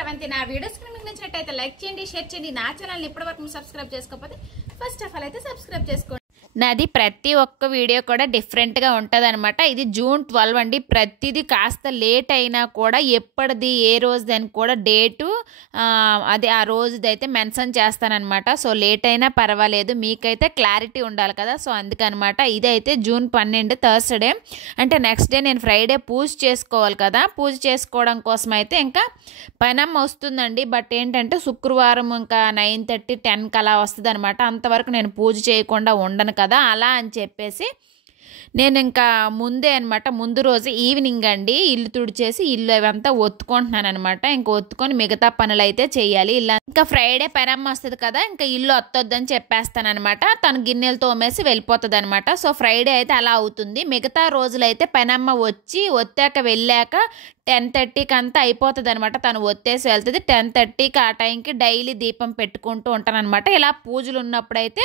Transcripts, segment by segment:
శ్రవంతి. నా వీడియోస్ మీకు నచ్చినట్లయితే లైక్ చేయండి, షేర్ చేయండి. నా ఛానల్ని ఇప్పటివరకు సబ్స్క్రైబ్ చేసుకోకపోతే ఫస్ట్ ఆఫ్ ఆల్ అయితే సబ్స్క్రైబ్ చేసుకోండి. నాది ప్రతి ఒక్క వీడియో కూడా డిఫరెంట్గా ఉంటుంది అనమాట. ఇది జూన్ 12 అండి. ప్రతిదీ కాస్త లేట్ అయినా కూడా ఎప్పటిది ఏ రోజుదని కూడా డేటు అది ఆ రోజుదైతే మెన్షన్ చేస్తానమాట. సో లేట్ అయినా పర్వాలేదు, మీకైతే క్లారిటీ ఉండాలి కదా. సో అందుకనమాట. ఇదైతే జూన్ 12 థర్స్డే, అంటే నెక్స్ట్ డే నేను ఫ్రైడే పూజ చేసుకోవాలి కదా. పూజ చేసుకోవడం కోసం అయితే ఇంకా పనమ్మ వస్తుందండి. బట్ ఏంటంటే శుక్రవారం ఇంకా 9:30 10 అలా వస్తుంది అనమాట. అంతవరకు నేను పూజ చేయకుండా ఉండను కదా. అలా అని చెప్పేసి నేను ఇంకా ముందే అనమాట, ముందు రోజు ఈవినింగ్ అండి ఇల్లు తుడిచేసి ఇల్లు అవంతా ఒత్తుకుంటున్నాను అనమాట. ఇంకా ఒత్తుకొని మిగతా పనులు అయితే చెయ్యాలి. ఇలా ఇంకా ఫ్రైడే పనమ్మ వస్తుంది కదా, ఇంకా ఇల్లు ఒత్తొద్దని చెప్పేస్తాను అనమాట. తను గిన్నెలు తోమేసి వెళ్ళిపోతుంది అనమాట. సో ఫ్రైడే అయితే అలా అవుతుంది. మిగతా రోజులైతే పనమ్మ వచ్చి ఒత్తాక వెళ్ళాక 10:30కి అంతా అయిపోతుంది అనమాట. తను ఒత్తేసి వెళ్తుంది. 10:30కి ఆ టైంకి డైలీ దీపం పెట్టుకుంటూ ఉంటాను అనమాట. ఇలా పూజలు ఉన్నప్పుడైతే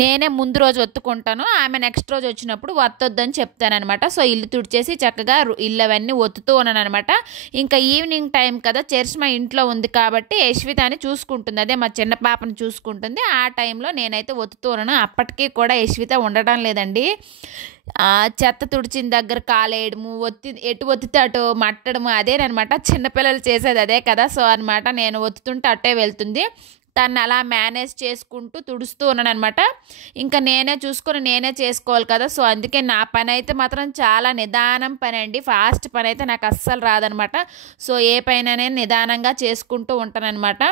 నేనే ముందు రోజు ఒత్తుకుంటాను, ఆమె నెక్స్ట్ రోజు వచ్చినప్పుడు ఒత్తొద్దని చెప్తాను అనమాట. సో ఇల్లు తుడిచేసి చక్కగా ఇల్లు అవన్నీ ఒత్తుతూ ఉన్నాను అనమాట. ఇంకా ఈవినింగ్ టైం కదా, చర్చ్ మా ఇంట్లో ఉంది కాబట్టి యశ్వితాని చూసుకుంటుంది, అదే మా చిన్న పాపను చూసుకుంటుంది. ఆ టైంలో నేనైతే ఒత్తుతూ ఉన్నాను. అప్పటికీ కూడా యశ్విత ఉండడం లేదండి. చెత్త తుడిచిన దగ్గర కాలేయడము, ఎటు ఒత్తితే అటు మట్టడము అదేనమాట. చిన్నపిల్లలు చేసేది అదే కదా. సో అనమాట నేను ఒత్తుతుంటే అట్టే వెళ్తుంది. తను అలా మేనేజ్ చేసుకుంటూ తుడుస్తూ ఉన్నాను అనమాట. ఇంకా నేనే చూసుకొని నేనే చేసుకోవాలి కదా. సో అందుకే నా పని అయితే మాత్రం చాలా నిదానం పని అండి. ఫాస్ట్ పని అయితే నాకు అస్సలు రాదనమాట. సో ఏ పైన నేను నిదానంగా చేసుకుంటూ ఉంటానన్నమాట.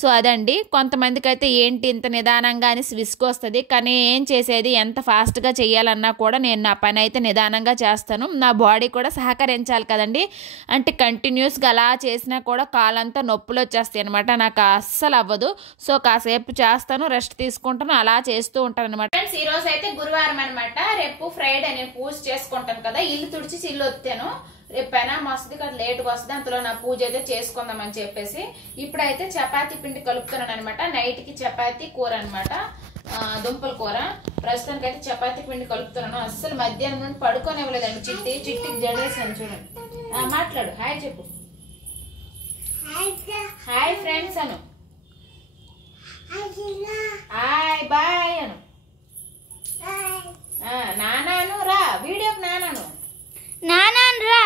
సో అదండి, కొంతమందికి అయితే ఏంటి ఇంత నిదానంగా అని విసుగొస్తుంది. కానీ ఏం చేసేది, ఎంత ఫాస్ట్గా చేయాలన్నా కూడా నేను నా పని అయితే నిదానంగా చేస్తాను. నా బాడీ కూడా సహకరించాలి కదండి. అంటే కంటిన్యూస్గా అలా చేసినా కూడా కాలంతా నొప్పులు వచ్చేస్తాయి అనమాట. నాకు అస్సలు అవ్వదు. సో కాసేపు చేస్తాను, రెస్ట్ తీసుకుంటాను, అలా చేస్తూ ఉంటాను అనమాట. ఫ్రెండ్స్ ఈ రోజు అయితే గురువారం అనమాట. రేపు ఫ్రైడే నేను పూజ చేసుకుంటాను కదా. ఇల్లు తుడిచి ఇల్లు వస్తాను. రేపు పెనామ వస్తుంది కదా, లేట్గా వస్తుంది. అంతలో నా పూజ అయితే చేసుకుందామని చెప్పేసి ఇప్పుడైతే చపాతీ పిండి కలుపుతున్నాను అనమాట. నైట్కి చపాతీ కూర అనమాట, దుంపల కూర. ప్రస్తుతానికి అయితే చపాతీ పిండి కలుపుతున్నాను. అస్సలు మధ్యాహ్నం నుండి పడుకోనివ్వలేదండి. చిట్టికి జడేసాను చూడండి. మాట్లాడు, హాయ్ చెప్పు. హాయ్ ఫ్రెండ్స్ అను, హాయ్ బాయ్ అను. నానాను రా వీడియోకి, నానాను రా.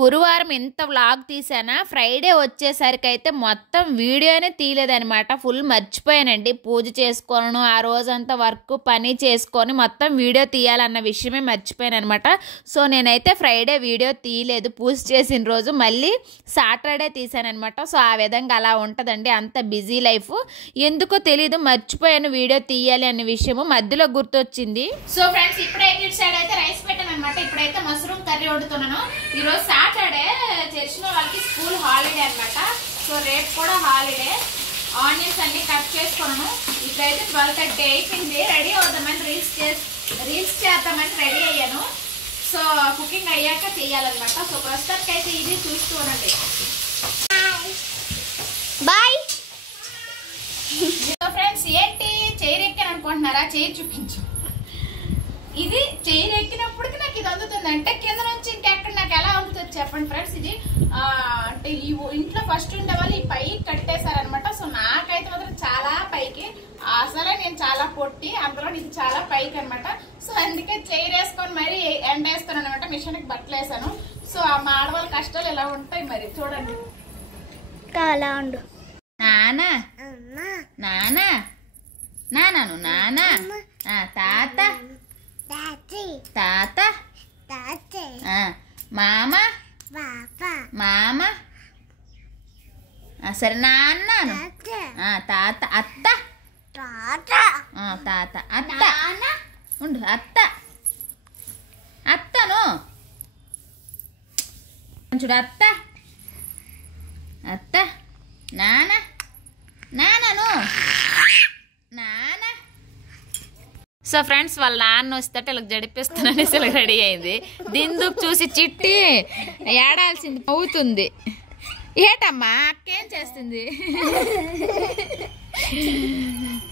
గురువారం ఎంత వ్లాగ్ తీసానా, ఫ్రైడే వచ్చేసరికి అయితే మొత్తం వీడియోనే తీయలేదనమాట. ఫుల్ మర్చిపోయానండి. పూజ చేసుకోను, ఆ రోజంతా వర్క్ పని చేసుకొని మొత్తం వీడియో తీయాలన్న విషయమే మర్చిపోయాను అనమాట. సో నేనైతే ఫ్రైడే వీడియో తీయలేదు పూజ చేసిన రోజు, మళ్ళీ సాటర్డే తీసానమాట. సో ఆ విధంగా అలా ఉంటుందండి, అంత బిజీ లైఫ్. ఎందుకో తెలీదు, మర్చిపోయాను వీడియో తీయాలి అనే విషయము మధ్యలో గుర్తొచ్చింది. సో ఫ్రెండ్స్ ఇప్పుడైతే ఇటు సైడ్ అయితే రైస్ పెట్టాను అనమాట. ఇప్పుడైతే మష్రూమ్ కర్రీ వండుతున్నాను. ఈరోజు సాటర్డే చర్చిలో వాళ్ళకి స్కూల్ హాలిడే అనమాట. సో రేపు కూడా హాలిడే. ఆనియన్స్ అన్ని కట్ చేసుకున్నాను. ఇప్పుడైతే 12:30 అయిపోయింది. రెడీ అవుదామని రీల్స్ చేద్దామని రెడీ అయ్యాను. సో కుకింగ్ అయ్యాక చేయాలన్నమాట. సో ప్రస్తుతానికి అయితే ఇది చూస్తూ ఉండండి. బాయ్. సో ఫ్రెండ్స్ ఏంటి చైర్ ఎక్కాను అనుకుంటున్నారా? చైర్ చూపించు. ఇది చైర్ ఎక్కినప్పటికి నాకు ఇది అందుతుంది అంటే కింద నుంచి ఇంకెక్కడ నాకు ఎలా అందుతుంది చెప్పండి ఫ్రెండ్స్. ఇది అంటే ఈ ఇంట్లో ఫస్ట్ ఉండే వాళ్ళు ఈ పైకి కట్టేశారనమాట. సో నాకైతే మాత్రం చాలా పైకి, అసలే నేను చాలా పొట్టి, అందులో ఇది చాలా పైకి అనమాట. సో అందుకే చైర్ వేసుకొని మరి ఎండ వేస్తాను అనమాట. మిషన్కి బట్టలు వేసాను. సో మా ఆడవాళ్ళ కష్టాలు ఎలా ఉంటాయి మరి చూడండి. నానా నానా నానాను నానా, తాత తాత, మామ మామ, సరే నాన్నాను, తాత అత్త తాత అత్త ఉండు, అత్త అత్తను చూడు, అత్త అత్త, నాన్న నాన్నను నాన్న. సో ఫ్రెండ్స్ వాళ్ళ నాన్న వస్తే ఇలా జడిపిస్తాననేసి ఇలా రెడీ అయింది. దిందుకు చూసి చిట్టి ఏడాల్సింది అవుతుంది. ఏటమ్మా అక్కేం చేస్తుంది?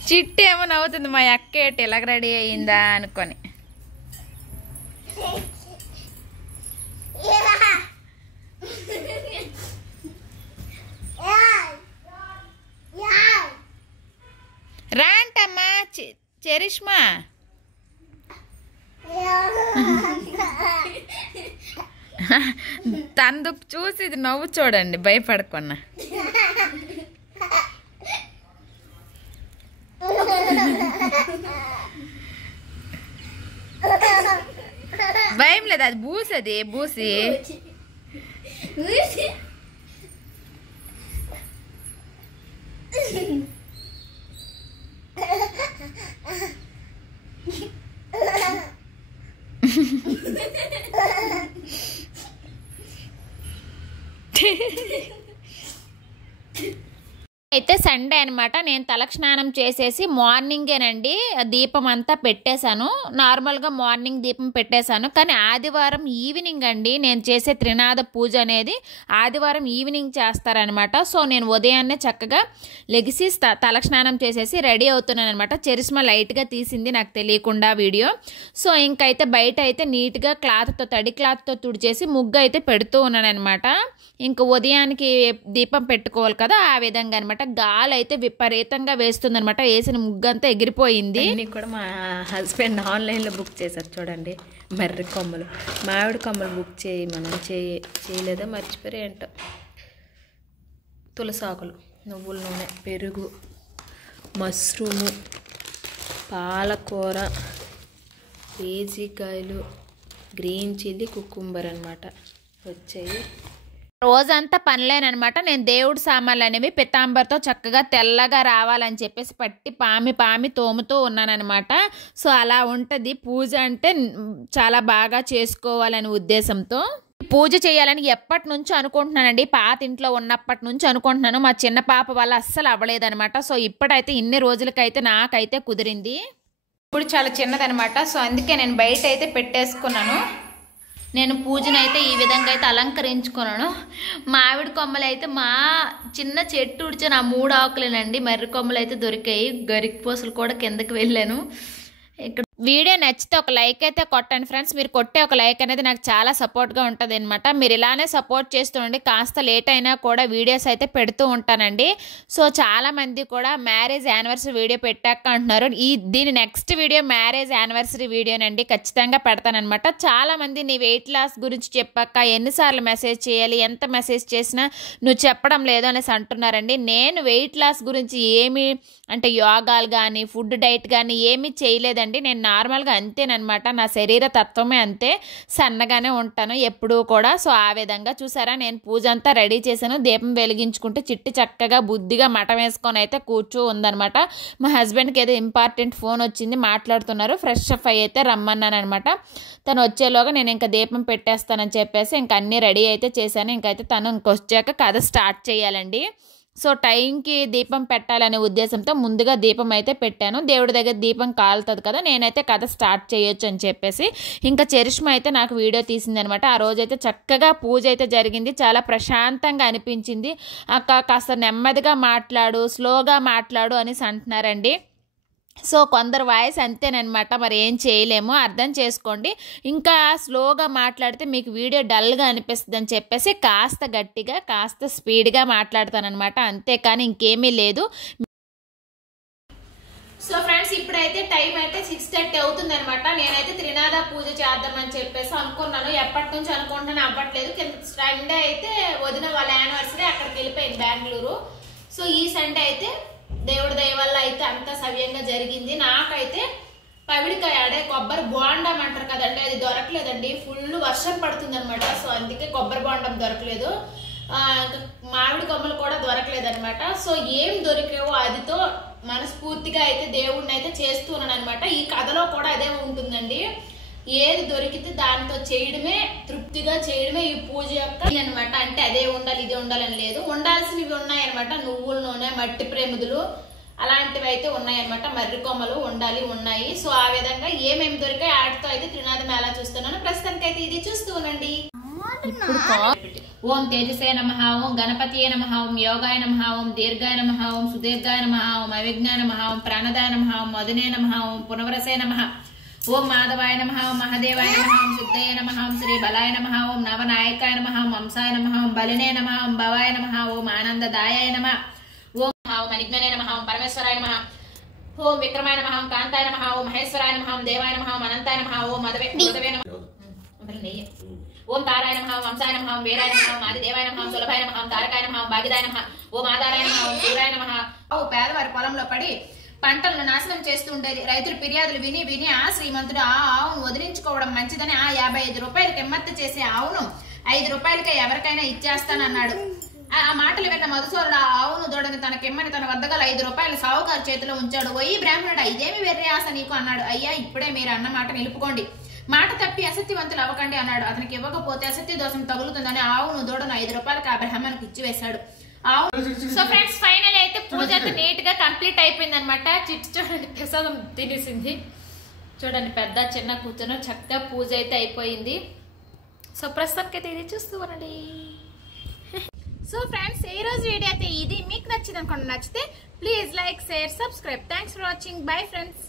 చిట్టి ఏమో నవ్వుతుంది, మా అక్క ఏటి ఇలాగ రెడీ అయిందా అనుకొని. చరిష్మా తందుకు చూసి ఇది నవ్వు చూడండి, భయపడకున్నా. భయం లేదు, అది బూసి, అది బూసి. అయితే సండే అనమాట. నేను తలకు స్నానం చేసేసి మార్నింగేనండి దీపం అంతా పెట్టేశాను. నార్మల్గా మార్నింగ్ దీపం పెట్టేశాను, కానీ ఆదివారం ఈవినింగ్ అండి నేను చేసే త్రినాద పూజ అనేది ఆదివారం ఈవినింగ్ చేస్తారనమాట. సో నేను ఉదయాన్నే చక్కగా లెగిసి తలకు స్నానం చేసేసి రెడీ అవుతున్నాను అనమాట. చరిష్మా లైట్గా తీసింది నాకు తెలియకుండా వీడియో. సో ఇంకైతే బయట అయితే నీట్గా క్లాత్తో, తడి క్లాత్తో తుడిచేసి ముగ్గు అయితే పెడుతూ ఉన్నాను అనమాట. ఇంక ఉదయానికి దీపం పెట్టుకోవాలి కదా, ఆ విధంగా అనమాట. గాలి అయితే విపరీతంగా వేస్తుంది అనమాట. వేసిన ముగ్గు అంతా ఎగిరిపోయింది. కూడా మా హస్బెండ్ ఆన్లైన్లో బుక్ చేశారు చూడండి, మర్రి కొమ్మలు, మామిడి కొమ్మలు బుక్ మనం చేయలేదా, మర్చిపోయారు ఏంటో. తులసాకులు, నువ్వుల నూనె, పెరుగు, మష్రూము, పాలకూర, పేజీకాయలు, గ్రీన్ చిల్లీ, కుకుంబర్ అనమాట వచ్చాయి. రోజంతా పనిలేనమాట. నేను దేవుడి సామాన్లు అనేవి పితాంబర్తో చక్కగా తెల్లగా రావాలని చెప్పేసి పట్టి పామి తోముతూ ఉన్నానమాట. సో అలా ఉంటుంది పూజ అంటే, చాలా బాగా చేసుకోవాలనే ఉద్దేశంతో. పూజ చేయాలని ఎప్పటి నుంచో అనుకుంటున్నానండి, పాత ఇంట్లో ఉన్నప్పటి నుంచి అనుకుంటున్నాను. మా చిన్న పాప వల్ల అస్సలు అవ్వలేదనమాట. సో ఇప్పుడైతే ఇన్ని రోజులకైతే నాకైతే కుదిరింది. ఇప్పుడు చాలా చిన్నదనమాట. సో అందుకే నేను బయట అయితే పెట్టేసుకున్నాను. నేను పూజనైతే ఈ విధంగా అయితే అలంకరించుకున్నాను. మామిడి కొమ్మలు అయితే మా చిన్న చెట్టు ఉడిచిన ఆ 3 ఆకులేనండి. మర్రి కొమ్మలు అయితే దొరికాయి. గరికి పూసలు కూడా కిందకి వెళ్ళాను. ఇక్కడ వీడియో నచ్చితే ఒక లైక్ అయితే కొట్టండి ఫ్రెండ్స్. మీరు కొట్టే ఒక లైక్ అనేది నాకు చాలా సపోర్ట్గా ఉంటుంది అనమాట. మీరు ఇలానే సపోర్ట్ చేస్తుండండి. కాస్త లేట్ అయినా కూడా వీడియోస్ అయితే పెడుతూ ఉంటానండి. సో చాలామంది కూడా మ్యారేజ్ యానివర్సరీ వీడియో పెట్టాక అంటున్నారు. దీని నెక్స్ట్ వీడియో మ్యారేజ్ యానివర్సరీ వీడియోనండి, ఖచ్చితంగా పెడతానమాట. చాలామంది నీ వెయిట్ లాస్ గురించి చెప్పాక ఎన్నిసార్లు మెసేజ్ చేయాలి, ఎంత మెసేజ్ చేసినా నువ్వు చెప్పడం లేదు అనేసి అంటున్నారండి. నేను వెయిట్ లాస్ గురించి ఏమి అంటే యోగాలు కానీ ఫుడ్ డైట్ కానీ ఏమీ చేయలేదండి. నేను నార్మల్గా అంతేనమాట. నా శరీర తత్వమే అంతే, సన్నగానే ఉంటాను ఎప్పుడూ కూడా. సో ఆ విధంగా చూసారా, నేను పూజ అంతా రెడీ చేశాను. దీపం వెలిగించుకుంటే చిట్టి చక్కగా బుద్ధిగా మఠం వేసుకొని అయితే కూర్చో ఉందనమాట. మా హస్బెండ్కి ఏదో ఇంపార్టెంట్ ఫోన్ వచ్చింది, మాట్లాడుతున్నారు. ఫ్రెష్ అప్ అయితే రమ్మన్నాను అనమాట. తను వచ్చేలోగా నేను ఇంకా దీపం పెట్టేస్తానని చెప్పేసి ఇంక అన్నీ రెడీ అయితే చేశాను. ఇంకైతే తను ఇంకొచ్చాక కథ స్టార్ట్ చేయాలండి. సో టైంకి దీపం పెట్టాలనే ఉద్దేశంతో ముందుగా దీపం అయితే పెట్టాను. దేవుడి దగ్గర దీపం కాలుతుంది కదా, నేనైతే కథ స్టార్ట్ చేయొచ్చు అని చెప్పేసి ఇంకా చరిష్మా అయితే నాకు వీడియో తీసిందనమాట. ఆ రోజైతే చక్కగా పూజ అయితే జరిగింది. చాలా ప్రశాంతంగా అనిపించింది. అక్క కాస్త నెమ్మదిగా మాట్లాడు, స్లోగా మాట్లాడు అనేసి అంటున్నారండి. సో కొందరు వాయిస్ అంతేనమాట, మరి ఏం చేయలేము, అర్థం చేసుకోండి. ఇంకా స్లోగా మాట్లాడితే మీకు వీడియో డల్గా అనిపిస్తుంది అని చెప్పేసి కాస్త గట్టిగా కాస్త స్పీడ్గా మాట్లాడతానమాట, అంతేకాని ఇంకేమీ లేదు. సో ఫ్రెండ్స్ ఇప్పుడైతే టైం అయితే 6:30 అవుతుంది అనమాట. నేనైతే త్రినాద పూజ చేద్దామని చెప్పేసి అనుకున్నాను. ఎప్పటి నుంచి అనుకుంటాను, అవ్వట్లేదు. కింద సండే అయితే వదిన వాళ్ళ యానివర్సరీ, అక్కడికి వెళ్ళిపోయింది బెంగళూరు. సో ఈ సండే అయితే దేవుడి దయ వల్ల అయితే అంతా సవ్యంగా జరిగింది. నాకైతే పవిడికాయ అదే కొబ్బరి బోండం అంటారు కదండి, అది దొరకలేదండి. ఫుల్ వర్షం పడుతుంది అనమాట. సో అందుకే కొబ్బరి బోండం దొరకలేదు. మామిడి కొమ్మలు కూడా దొరకలేదు అనమాట. సో ఏం దొరికావో అదితో మనస్ఫూర్తిగా అయితే దేవుడిని అయితే చేస్తూ ఉన్నాను అనమాట. ఈ కథలో కూడా అదే ఉంటుందండి. ఏది దొరికితే దాంతో చేయడమే, తృప్తిగా చేయడమే ఈ పూజ యొక్క అనమాట. అంటే అదే ఉండాలి ఇదే ఉండాలని లేదు, ఉండాల్సినవి ఉన్నాయన్నమాట. నువ్వుల నూనె, మట్టి ప్రేముదులు అలాంటివి అయితే ఉన్నాయన్నమాట. మర్రి కొమ్మలు ఉన్నాయి. సో ఆ విధంగా ఏమేమి దొరికాయి వాటితో అయితే త్రినాద మేళా చూస్తున్నాను. ప్రస్తుతానికి అయితే ఇది చూస్తూ ఉండండి. ఓం తేజసే నమః, ఓం గణపతియే నమః, ఓం యోగాయ నమః, ఓం దీర్ఘాయ నమః, ఓం సుదీర్ఘాయ నమః, ఓం అవిఘ్నాయ నమః, ఓం ప్రాణదాయ నమః, ఓం మధునే నమః, ఓం పునవరసే నమః, ఓం మాధవాయ నమః, ఓం మహదేవాయ నమః, ఓం సిద్ధయ నమః, ఓం శ్రీ బలాయ నమః, ఓం నవనాయకాయ నమః, ఓం హంసాయ నమః, ఓం బలినే నమః, ఓం భవాయ నమః, ఓం ఆనందదాయాయ నమః, ఓం అనిజ్ఞనే నమః, ఓం పరమేశ్వరాయ నమః, ఓం విక్రమాయ నమః, ఓం కాంతాయ నమః, ఓం మహేశ్వరాయ నమః, ఓం దేవాయ నమః, ఓం అనంతాయ నమః, ఓం మధవే నమః, ఓం తారాయ నమః, ఓం వంశాయ నమః, ఓం వీరాయ నమః, ఓం ఆదిదేవాయ నమః, ఓం సులభాయ నమః, ఓం తారకాయ నమః, ఓం భాగ్యదాయ నమః, ఓం ఆధారాయ నమః, ఓం సూర్యాయ నమః. పేదవారి పొలంలో పడి పంటలను నాశనం చేస్తూ ఉండేది. రైతులు ఫిర్యాదులు విని విని ఆ శ్రీమంతుడు ఆ ఆవును వదిలించుకోవడం మంచిదని ఆ 55 రూపాయలు కిమ్మత్తు చేసే ఆవును 5 రూపాయలకే ఎవరికైనా ఇచ్చేస్తానన్నాడు. ఆ మాటలు విన్న మధుసూరుడు ఆ ఆవును దూడని తనకిమ్మని తన వద్ద గల 5 రూపాయలు సావుకారు చేతిలో ఉంచాడు. ఓయి బ్రాహ్మణుడు, ఇదేమి వెర్రి ఆశ నీకు అన్నాడు. అయ్యా, ఇప్పుడే మీరు అన్న మాట నిలుపుకోండి, మాట తప్పి అసత్యవంతులు అవ్వకండి అన్నాడు. అతనికి ఇవ్వకపోతే అసత్య దోషం తగులుతుందని ఆవును దూడను 5 రూపాయలకు ఆ బ్రాహ్మణునికి ఇచ్చివేశాడు. సో ఫ్రెండ్స్, ఫైనల్ అయితే పూజ అయితే నీట్ గా కంప్లీట్ అయిపోయింది అనమాట. చిట్టు చూడండి ప్రసాదం తినేసింది. చూడండి పెద్ద చిన్న కూర్చొని చక్కగా పూజ అయితే అయిపోయింది. సో ప్రస్తుతానికి అయితే ఇది చూస్తూ ఉండండి. సో ఫ్రెండ్స్, ఈ రోజు వీడియో అయితే ఇది. మీకు నచ్చింది అనుకోండి. నచ్చితే please like, share, subscribe. Thanks for watching. Bye friends.